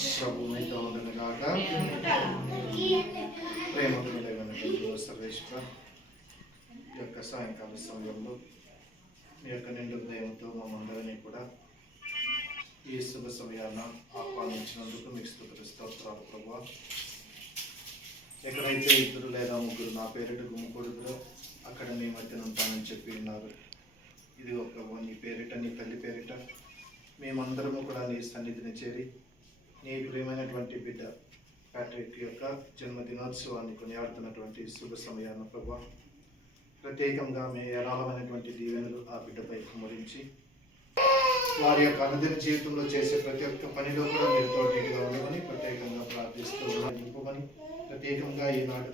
శుభమైతే ఉండను కాక. ప్రేమకు దేవన సర్వేశ్వర ఈ యొక్క సాయంకాల సమయంలో మీ యొక్క నిండు దయతో మమ్మందరినీ కూడా ఈ శుభ సమయాన్న ఆహ్వానించినందుకు మీకు స్తోత్రాలు ప్రభువా. ఎక్కడైతే ఇద్దరు లేదా ముగ్గురు నా పేరిట గుమ్ముకూడదురో అక్కడ నీ మధ్యన ఉంటానని చెప్పి ఉన్నారు. ఇది ఒక నీ పేరిట, నీ తల్లి పేరిట మేమందరము కూడా నీ సన్నిధిని చేరి నీ ప్రియమైనటువంటి బిడ్డ ప్యాట్రిక్ యొక్క జన్మదినోత్సవాన్ని కొనియాడుతున్నటువంటి శుభ సమయాన్ని ప్రభావ ప్రత్యేకంగా మీ ఏరాళమైనటువంటి దీవెనలు ఆ బిడ్డపై కుమరించి వారి యొక్క అనుదిన జీవితంలో చేసే ప్రతి ఒక్క పనిలో కూడా మీరు తోటిగా ఉండమని ప్రత్యేకంగా ప్రార్థిస్తూ నింపమని ప్రత్యేకంగా ఈనాడు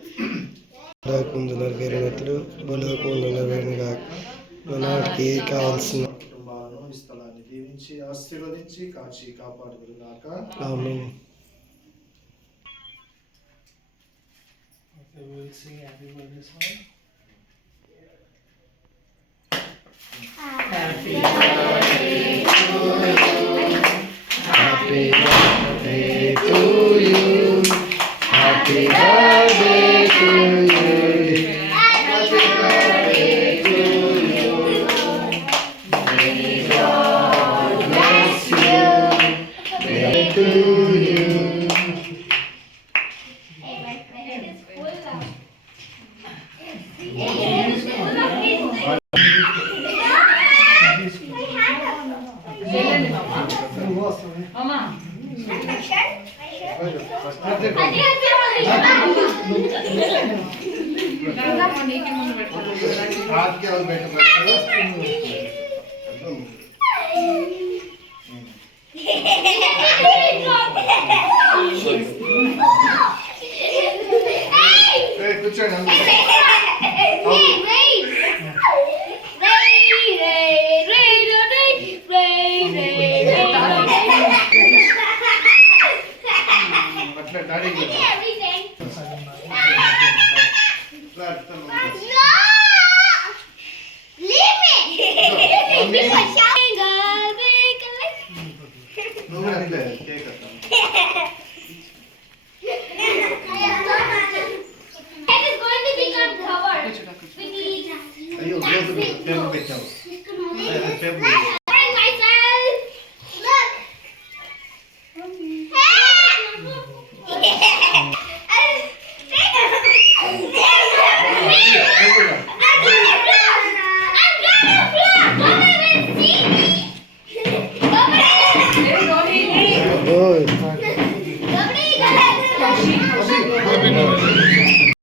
కావాల్సిన కుటుంబాలను ఈ స్థలాన్ని దీవించి ఆశీర్వదించి కాచి కాపాడుదురు గాక. ఆమేన్. Happy birthday to you. Happy birthday to you. Happy birthday to you. Happy birthday to you. May God bless you. May to you.